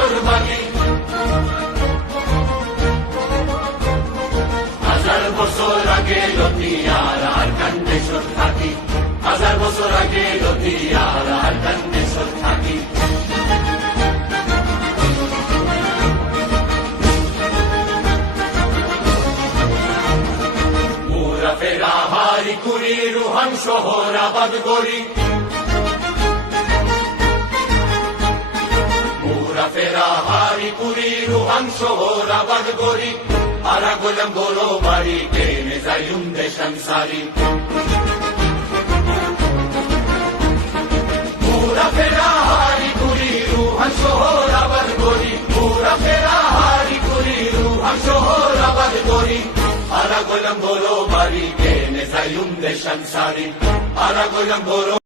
বছর বাকি, 1000 বছর আগে লতিয়ার আর কান্দেশ্বর থাকি, 1000 বছর আগে লতিয়ার আর কান্দেশ্বর থাকি। মুরা ফেরা হারি কুড়ি রুহান শহর আবাদ করি, মুরা ফেরা হারি কুড়ি রুহান শহর আবাদ করি, আরা গোলাম বড় বাড়ি টেনে যাইম দেশান সারি। মুরা ফেরা হারি কুড়ি রুহান শহর আবাদ করি, মুরা ফেরা হারি কুড়ি রুহান শহর আবাদ করি, আরা গোলাম বড় বাড়ি টেনে যাইম দেশান সারি, আরা গোলাম বড়